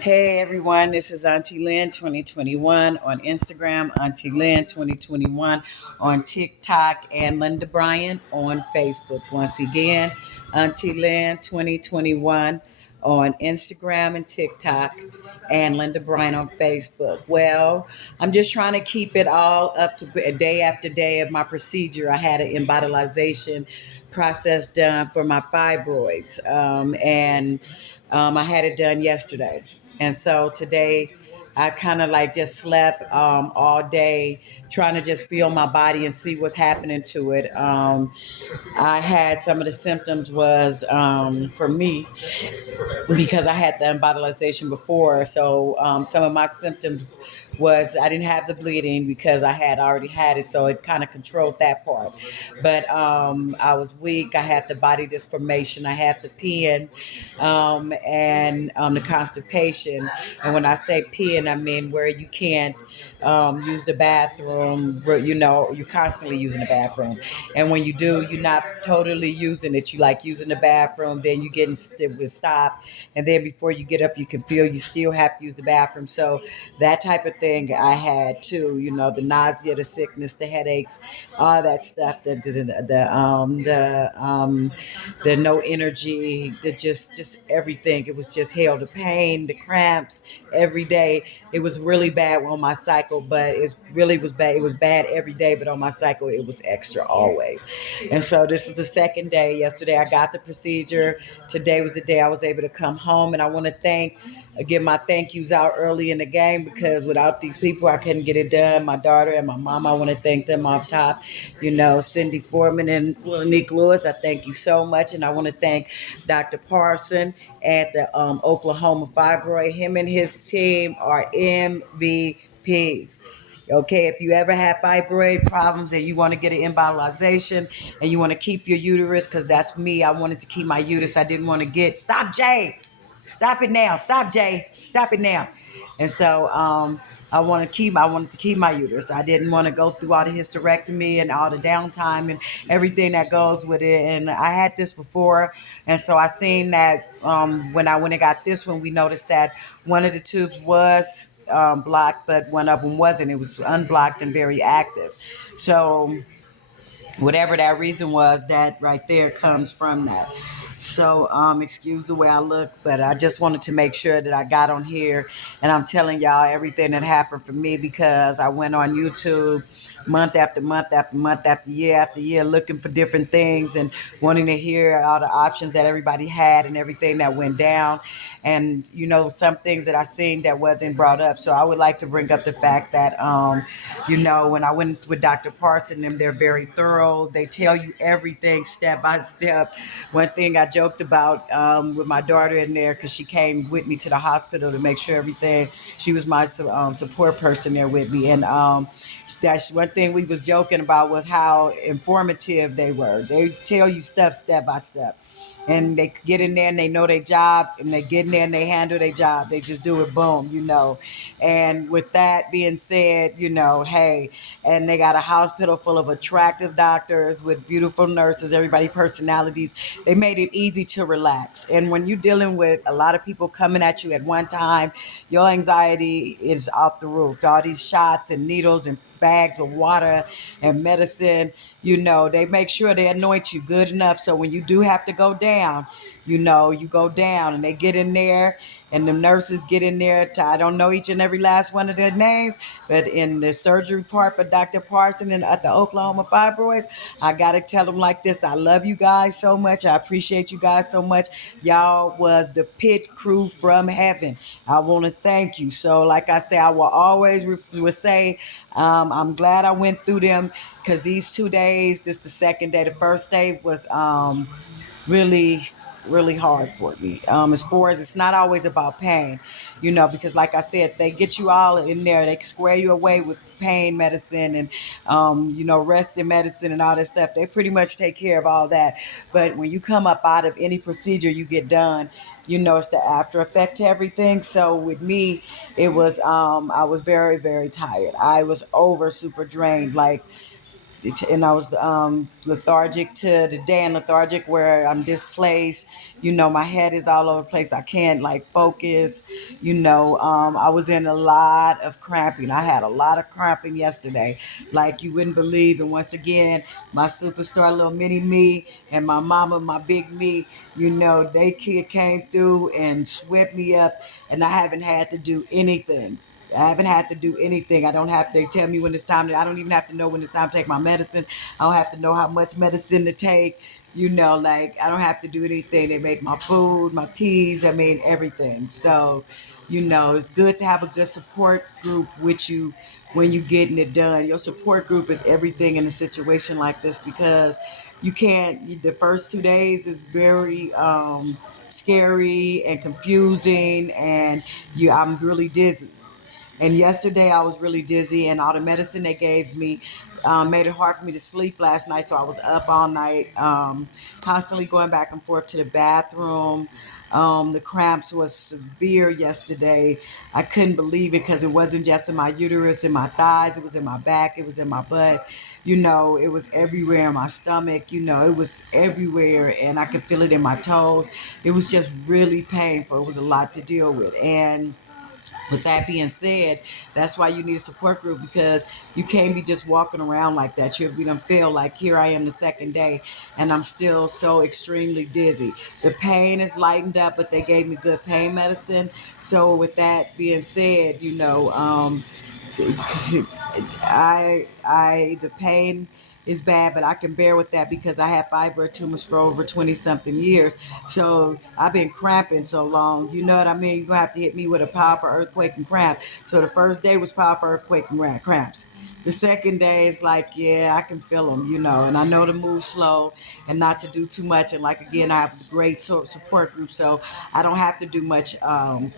Hey everyone, this is Auntie Lynn 2021 on Instagram, Auntie Lynn 2021 on TikTok, and Linda Bryant on Facebook. Once again, Auntie Lynn 2021 on Instagram and TikTok, and Linda Bryant on Facebook. Well, I'm just trying to keep it all up to day after day of my procedure. I had an embottleization process done for my fibroids, and I had it done yesterday. And so today I kind of like just slept all day, trying to just feel my body and see what's happening to it. I had some of the symptoms was for me because I had the embottleization before. So some of my symptoms was I didn't have the bleeding because I had already had it, so it kind of controlled that part. But I was weak. I had the body disformation. I had the peeing, and the constipation. And when I say peeing, I mean where you can't use the bathroom. Where, you're constantly using the bathroom, and when you do, you're not totally using it. You like using the bathroom, then you getting with stop, and then before you get up, you can feel you still have to use the bathroom. So that type of thing I had too. The nausea, the sickness, the headaches, all that stuff. The no energy, the just everything. It was just hell. The pain, the cramps every day. It was really bad on my cycle, but it really was bad. It was bad every day, but on my cycle, it was extra always. And so this is the second day. Yesterday, I got the procedure. Today was the day I was able to come home, and I want to give my thank yous out early in the game because without these people, I couldn't get it done. My daughter and my mom, I want to thank them off top. Cindy Foreman and Nick Lewis, I thank you so much. And I want to thank Dr. Parson at the Oklahoma Fibroid. Him and his team are MVPs. Okay, if you ever have fibroid problems and you want to get an embolization and you want to keep your uterus, because that's me, I wanted to keep my uterus. I didn't want to stop, Jay. Stop it now. Stop, Jay. Stop it now. And so I wanted to keep my uterus. I didn't want to go through all the hysterectomy and all the downtime and everything that goes with it. And I had this before. And so I seen that when I went and got this one, we noticed that one of the tubes was blocked, but one of them wasn't. It was unblocked and very active. So whatever that reason was, that right there comes from that. So excuse the way I look, but I just wanted to make sure that I got on here and I'm telling y'all everything that happened for me because I went on YouTube month after month after month after year looking for different things and wanting to hear all the options that everybody had and everything that went down, and some things that I seen that wasn't brought up. So I would like to bring up the fact that when I went with Dr. Parson, and they're very thorough. They tell you everything step by step. One thing I joked about with my daughter in there, because she came with me to the hospital to make sure everything. She was my support person there with me, and that's one thing we was joking about was how informative they were. They tell you stuff step by step, and they get in there and they know their job, and they get in there and they handle their job. They just do it, boom. And with that being said, hey, and they got a hospital full of attractive doctors with beautiful nurses, everybody personalities. They made it easy to relax. And when you're dealing with a lot of people coming at you at one time, your anxiety is off the roof. All these shots and needles and bags of water and medicine, they make sure they anoint you good enough so when you do have to go down, you go down, and they get in there, and the nurses get in there. I don't know each and every last one of their names, but in the surgery part for Dr. Parson and at the Oklahoma Fibroids, I got to tell them like this. I love you guys so much. I appreciate you guys so much. Y'all was the pit crew from heaven. I want to thank you. So like I say, I will always will say, I'm glad I went through them because these 2 days, this the second day. The first day was really really hard for me, as far as it's not always about pain, because like I said, they get you all in there, they square you away with pain medicine and resting medicine and all that stuff. They pretty much take care of all that, but when you come up out of any procedure you get done, it's the after effect to everything. So with me, it was I was very very tired. I was over super drained, like and I was lethargic to the day and lethargic where I'm displaced. You know, my head is all over the place. I can't like focus. You know, I was in a lot of cramping. I had a lot of cramping yesterday, like you wouldn't believe. And once again, my superstar little mini me and my mama, my big me, you know, they came through and swept me up, and I haven't had to do anything. I haven't had to do anything. I don't have to tell me when it's time to, I don't even have to know when it's time to take my medicine. I don't have to know how much medicine to take. You know, like I don't have to do anything. They make my food, my teas, I mean, everything. So, you know, it's good to have a good support group with you when you getting it done. Your support group is everything in a situation like this because you can't, the first 2 days is very, scary and confusing, and I'm really dizzy. And yesterday I was really dizzy, and all the medicine they gave me made it hard for me to sleep last night. So I was up all night, constantly going back and forth to the bathroom. The cramps was severe yesterday. I couldn't believe it because it wasn't just in my uterus, in my thighs, it was in my back, it was in my butt. You know, it was everywhere in my stomach. You know, it was everywhere, and I could feel it in my toes. It was just really painful. It was a lot to deal with, and with that being said, that's why you need a support group because you can't be just walking around like that. You don't feel like here I am the second day and I'm still so extremely dizzy. The pain is lightened up, but they gave me good pain medicine. So with that being said, you know, the pain is bad, but I can bear with that because I had fibroid tumors for over 20 something years. So I've been cramping so long. You know what I mean? You're gonna have to hit me with a powerful earthquake and cramp. So the first day was powerful earthquake and cramps. The second day is like, yeah, I can feel them, you know, and I know to move slow and not to do too much. And like again, I have a great support group, so I don't have to do much. I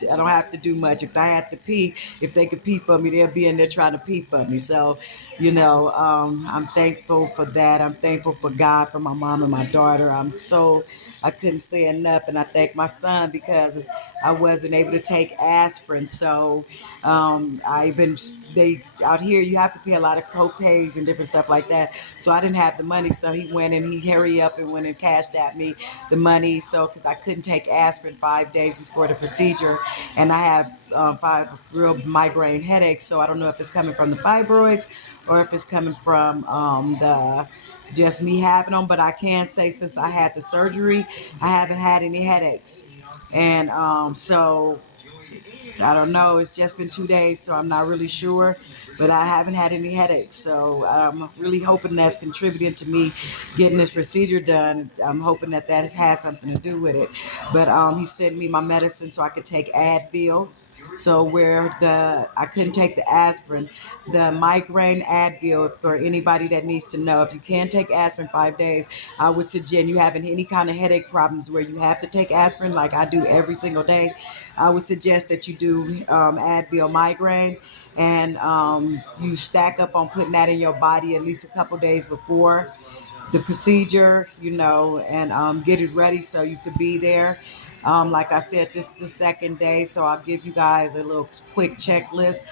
don't have to do much. If I had to pee, if they could pee for me, they'll be in there trying to pee for me. So, you know, I'm thankful for that. I'm thankful for God, for my mom and my daughter. I couldn't say enough, and I thank my son because I wasn't able to take aspirin. So, I've been they out here you have to pay a lot of co-pays and different stuff like that. So I didn't have the money, so he went and he hurry up and went and cashed at me the money. So because I couldn't take aspirin 5 days before the procedure, and I have five real migraine headaches. So I don't know if it's coming from the fibroids or if it's coming from the just me having them. But I can say since I had the surgery, I haven't had any headaches, and so I don't know. It's just been 2 days, so I'm not really sure. But I haven't had any headaches, so I'm really hoping that's contributing to me getting this procedure done. I'm hoping that that has something to do with it. But he sent me my medicine so I could take Advil. So where I couldn't take the aspirin, the migraine Advil, for anybody that needs to know, if you can't take aspirin 5 days, I would suggest you having any kind of headache problems where you have to take aspirin like I do every single day. I would suggest that you do Advil migraine, and you stack up on putting that in your body at least a couple days before the procedure, you know, and get it ready so you could be there. Like I said, this is the second day, so I'll give you guys a little quick checklist.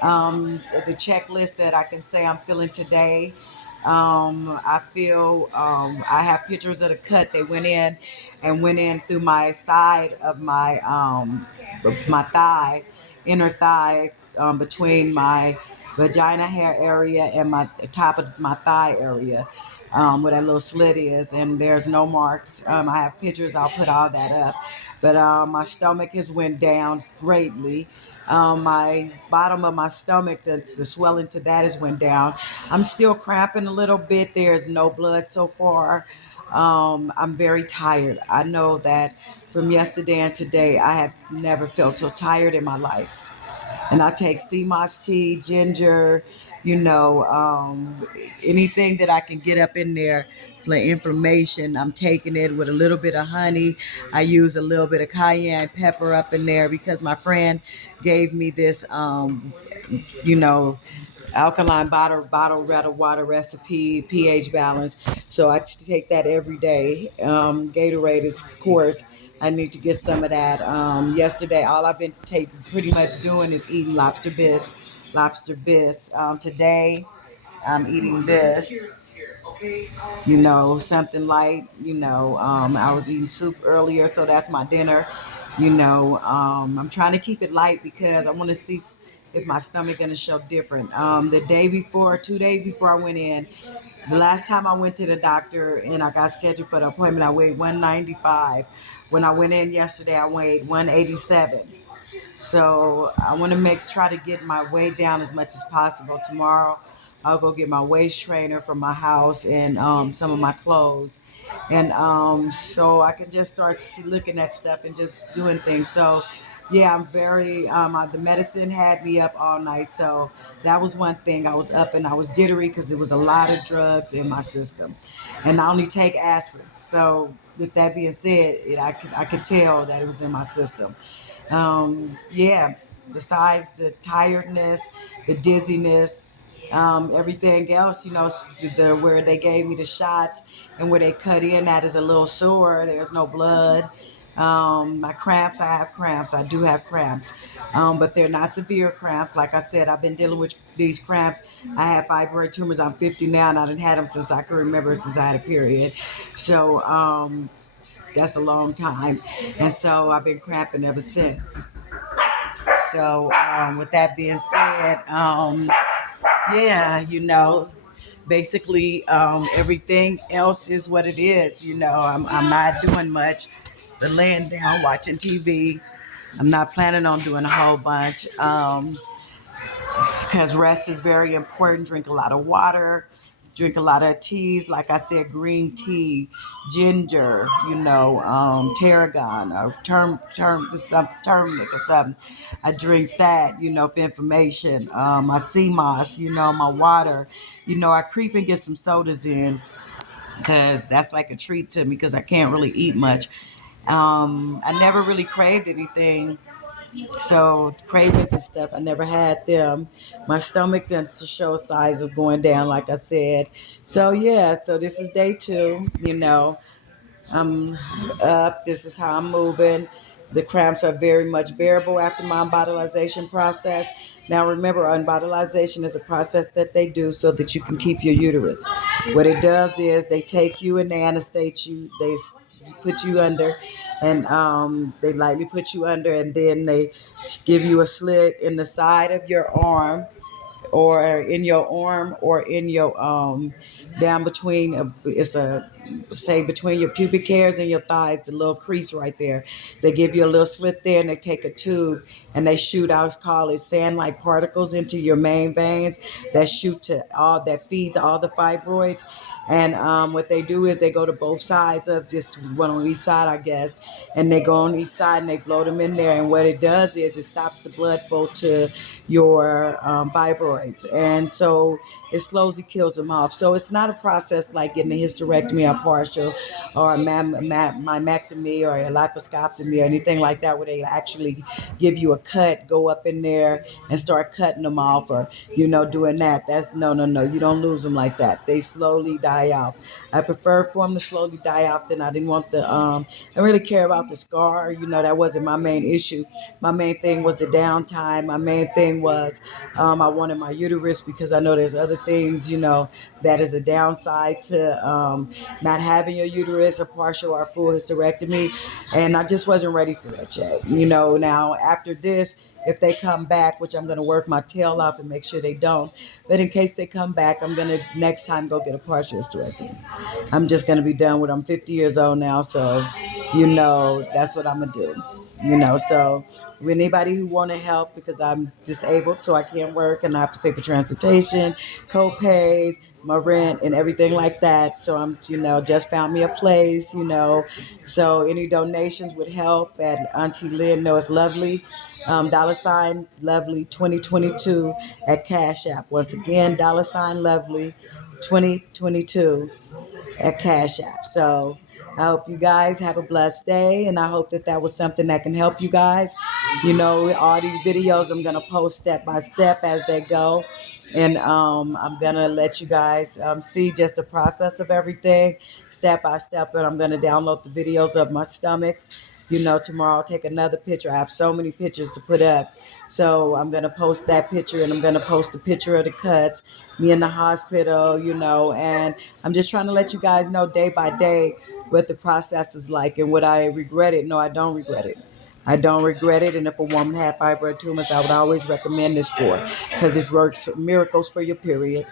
The checklist that I can say I'm feeling today. I feel I have pictures of the cut. They went in through my side of my thigh, inner thigh, between my vagina hair area and my top of my thigh area, where that little slit is. And there's no marks. I have pictures. I'll put all that up. But my stomach has went down greatly. My bottom of my stomach, the swelling to that has went down. I'm still cramping a little bit. There's no blood so far. I'm very tired. I know that from yesterday and today, I have never felt so tired in my life. And I take sea moss tea, ginger, you know, anything that I can get up in there for inflammation. I'm taking it with a little bit of honey. I use a little bit of cayenne pepper up in there because my friend gave me this, you know, alkaline bottle water recipe, pH balance. So I take that every day. Gatorade is, of course, I need to get some of that. Yesterday, all I've been pretty much doing is eating lobster bisque. Today, I'm eating this, you know, something light. You know, I was eating soup earlier, so that's my dinner. You know, I'm trying to keep it light because I want to see if my stomach gonna show different. The day before, 2 days before I went in, the last time I went to the doctor and I got scheduled for the appointment, I weighed 195. When I went in yesterday, I weighed 187. So I want to try to get my weight down as much as possible. Tomorrow, I'll go get my waist trainer from my house and some of my clothes, and so I can just start looking at stuff and just doing things. So yeah, I'm very the medicine had me up all night, so that was one thing. I was up and I was jittery because there was a lot of drugs in my system, and I only take aspirin. So with that being said, I could tell that it was in my system. Yeah, besides the tiredness, the dizziness, everything else, you know, where they gave me the shots and where they cut in, that is a little sore. There's no blood. My cramps, I have cramps. I do have cramps, but they're not severe cramps. Like I said, I've been dealing with these cramps. I have fibroid tumors. I'm 50 now, and I didn't had them since I can remember, since I had a period. So that's a long time, and so I've been cramping ever since. So with that being said, yeah, you know, basically everything else is what it is. You know, I'm not doing much, but laying down watching TV. I'm not planning on doing a whole bunch. Because rest is very important. Drink a lot of water, drink a lot of teas. Like I said, green tea, ginger, you know, tarragon or turmeric or something. I drink that, you know, for information. My sea moss, you know, my water. You know, I creep and get some sodas in because that's like a treat to me because I can't really eat much. I never really craved anything, so cravings and stuff, I never had them. My stomach doesn't show signs of going down, like I said. So yeah, so this is day two. You know, I'm up. This is how I'm moving. The cramps are very much bearable after my unbottleization process. Now remember, unbottleization is a process that they do so that you can keep your uterus. What it does is they take you and they anesthete you. They put you under, and they lightly put you under, and then they give you a slit in the side of your arm, or in your arm, or in your down between it's a say between your pubic hairs and your thighs, the little crease right there. They give you a little slit there, and they take a tube and they shoot out, call it sand like particles, into your main veins that shoot to all, that feeds all the fibroids. And what they do is they go to both sides of, just one on each side, I guess, and they go on each side and they blow them in there. And what it does is it stops the blood flow to your fibroids, and so it slowly kills them off. So it's not a process like getting a hysterectomy or partial, or a myectomy or a liposcopy or anything like that, where they actually give you a cut, go up in there and start cutting them off, or you know, doing that. That's no, no, no. You don't lose them like that. They slowly die off. I prefer for them to slowly die off than I didn't want the I really care about the scar. You know, that wasn't my main issue. My main thing was the downtime. My main thing was I wanted my uterus, because I know there's other things, you know, that is a downside to not having your uterus, a partial or full hysterectomy. And I just wasn't ready for that yet. You know, now after this, if they come back, which I'm going to work my tail off and make sure they don't, but in case they come back, I'm going to next time go get a partial hysterectomy. I'm just going to be done with, I'm 50 years old now, so you know, that's what I'm going to do. You know, so anybody who want to help, because I'm disabled, so I can't work and I have to pay for transportation, co-pays, my rent and everything like that. So I'm, you know, just found me a place, you know. So any donations would help at Auntie Lynn Know It's Lovely. $ lovely 2022 at Cash App. Once again, $ lovely 2022 at Cash App. So I hope you guys have a blessed day, and I hope that that was something that can help you guys. You know, all these videos I'm gonna post step by step as they go, and I'm gonna let you guys see just the process of everything step by step. And I'm gonna download the videos of my stomach, tomorrow I'll take another picture. I have so many pictures to put up. So I'm going to post that picture, and I'm going to post a picture of the cuts, me in the hospital, and I'm just trying to let you guys know day by day what the process is like and what I regret it. No, I don't regret it. I don't regret it. And if a woman had fibroid tumors, I would always recommend this for, because it works miracles for your period.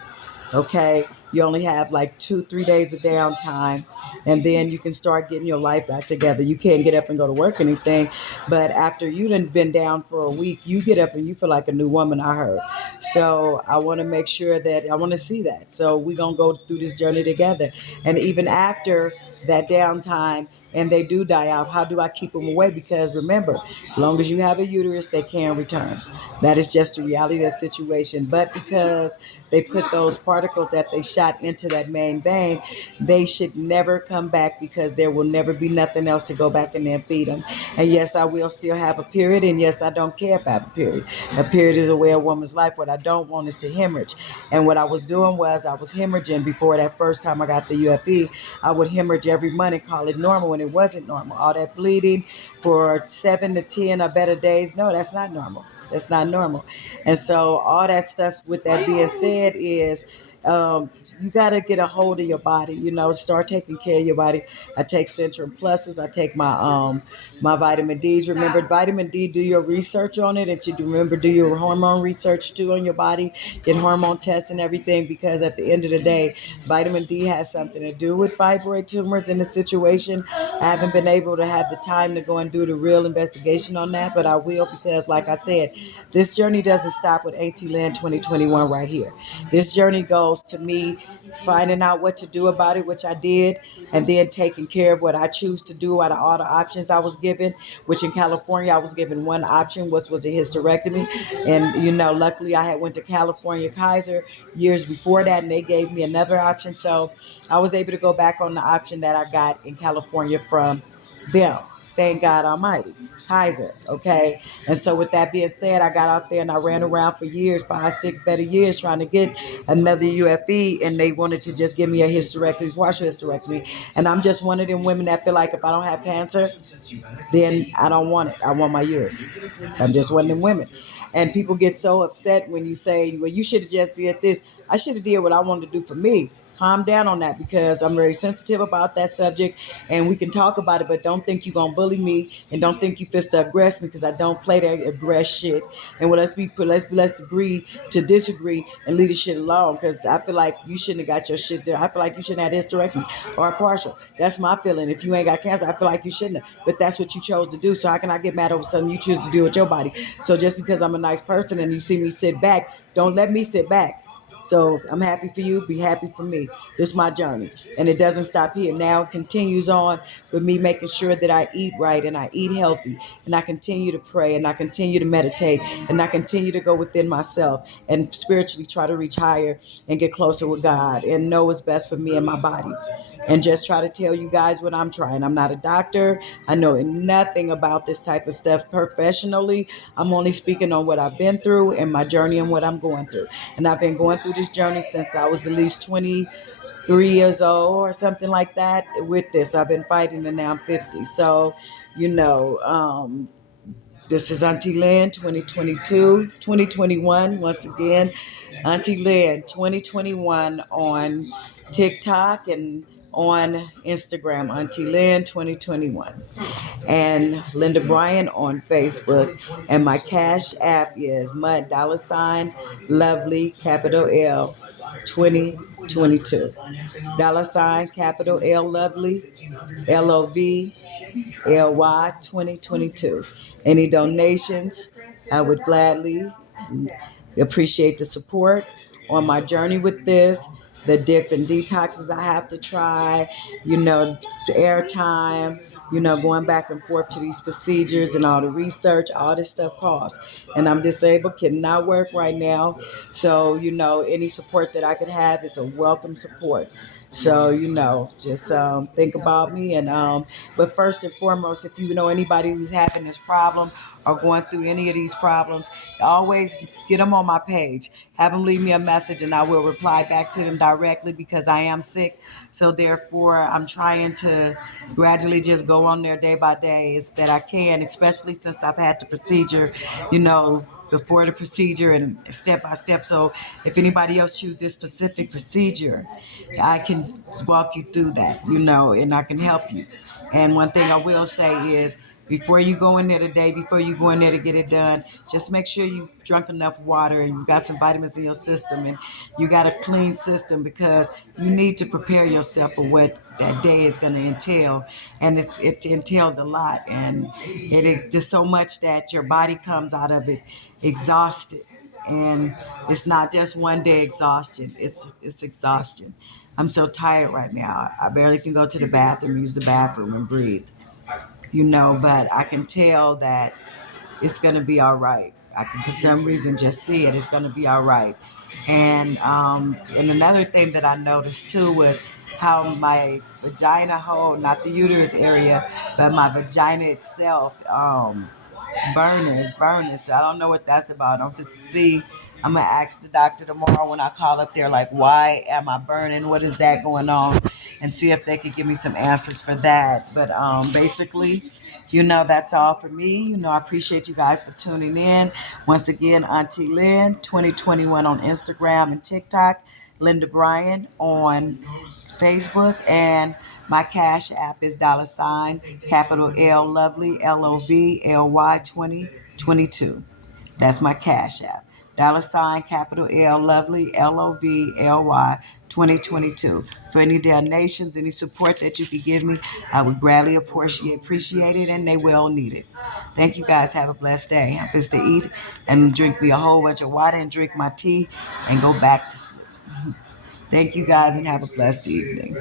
Okay, you only have like 2-3 days of downtime, and then you can start getting your life back together. You can't get up and go to work or anything, but after you done been down for a week, you get up and you feel like a new woman, I heard. So I want to make sure that I want to see that. So we're gonna go through this journey together. And even after that downtime and they do die out, how do I keep them away? Because remember, as long as you have a uterus, they can return. That is just the reality of the situation. But because they put those particles that they shot into that main vein, they should never come back, because there will never be nothing else to go back in there and feed them. And yes, I will still have a period, and yes, I don't care if I have a period. A period is a way of woman's life. What I don't want is to hemorrhage. And what I was doing was I was hemorrhaging before that first time I got the UFE. I would hemorrhage every month and call it normal, and it wasn't normal. All that bleeding for 7 to 10 or better days, no, that's not normal. That's not normal. And so all that stuff, with that being said, is you got to get a hold of your body, start taking care of your body. I take Centrum Pluses. I take my vitamin Ds. Remember, vitamin D, do your research on it. And you remember, do your hormone research too on your body. Get hormone tests and everything, because at the end of the day, vitamin D has something to do with fibroid tumors in the situation. I haven't been able to have the time to go and do the real investigation on that, but I will, because like I said, this journey doesn't stop with Auntie Lynn 2021 right here. This journey goes to me finding out what to do about it, which I did, and then taking care of what I choose to do out of all the options I was given, which in California I was given one option, which was a hysterectomy. And luckily I had went to California Kaiser years before that, and they gave me another option. So I was able to go back on the option that I got in California from them. Thank God Almighty. Kaiser, okay? And so with that being said, I got out there and I ran around for years, 5, 6 better years, trying to get another UFE, and they wanted to just give me a hysterectomy, partial hysterectomy. And I'm just one of them women that feel like if I don't have cancer, then I don't want it. I want my uterus. I'm just one of them women. And people get so upset when you say, well, you should have just did this. I should have did what I wanted to do for me. Calm down on that, because I'm very sensitive about that subject, and we can talk about it, but don't think you're going to bully me, and don't think you fist to aggress me, because I don't play that aggress shit. And well, let's agree to disagree and leave the shit alone, because I feel like you shouldn't have got your shit there. I feel like you shouldn't have hysterectomy or a partial. That's my feeling. If you ain't got cancer, I feel like you shouldn't have, but that's what you chose to do. So how can I get mad over something you choose to do with your body? So just because I'm a nice person and you see me sit back, don't let me sit back. So I'm happy for you. Be happy for me. This is my journey. And it doesn't stop here. Now it continues on with me making sure that I eat right and I eat healthy. And I continue to pray and I continue to meditate and I continue to go within myself and spiritually try to reach higher and get closer with God and know what's best for me and my body. And just try to tell you guys what I'm trying. I'm not a doctor. I know nothing about this type of stuff professionally. I'm only speaking on what I've been through and my journey and what I'm going through. And I've been going through this journey since I was at least 23 years old or something like that with this. I've been fighting and now I'm 50. So, this is Auntie Lynn 2021. Once again, Auntie Lynn 2021 on TikTok and on Instagram, Auntie Lynn 2021. And Linda Bryan on Facebook. And my Cash App is Mud $Lovely capital L 2022. Capital L Lovely LOVLY 2022. Any donations, I would gladly appreciate the support on my journey with this, the different detoxes I have to try, the airtime, going back and forth to these procedures and all the research, all this stuff costs. And I'm disabled, cannot work right now. So, any support that I could have is a welcome support. So, just think about me. But first and foremost, if you know anybody who's having this problem or going through any of these problems, always get them on my page. Have them leave me a message and I will reply back to them directly because I am sick. So, therefore, I'm trying to gradually just go on there day by day as that I can, especially since I've had the procedure, before the procedure and step by step. So if anybody else choose this specific procedure, I can walk you through that, and I can help you. And one thing I will say is before you go in there today, before you go in there to get it done, just make sure you drunk enough water and you got some vitamins in your system and you got a clean system because you need to prepare yourself for what that day is going to entail. And it entailed a lot. And it is just so much that your body comes out of it exhausted. And it's not just one day exhaustion, it's exhaustion. I'm so tired right now. I barely can go to the bathroom, use the bathroom, and breathe. But I can tell that it's going to be all right. I can, for some reason, just see it. It's going to be all right. And another thing that I noticed too was how my vagina hole, not the uterus area, but my vagina itself, burners. So I don't know what that's about. I'm just see. I'm gonna ask the doctor tomorrow when I call up there, like, why am I burning? What is that going on? And see if they could give me some answers for that. But basically, that's all for me. I appreciate you guys for tuning in. Once again, Auntie Lynn, 2021 on Instagram and TikTok, Linda Bryan on Facebook, and my cash app is dollar sign capital L Lovely LOVLY 2022. That's my cash app. Dollar sign capital L Lovely LOVLY 2022. For any donations, any support that you could give me, I would gladly appreciate it, and they will need it. Thank you guys. Have a blessed day. I'm just to eat and drink me a whole bunch of water and drink my tea and go back to sleep. Thank you guys and have a blessed evening.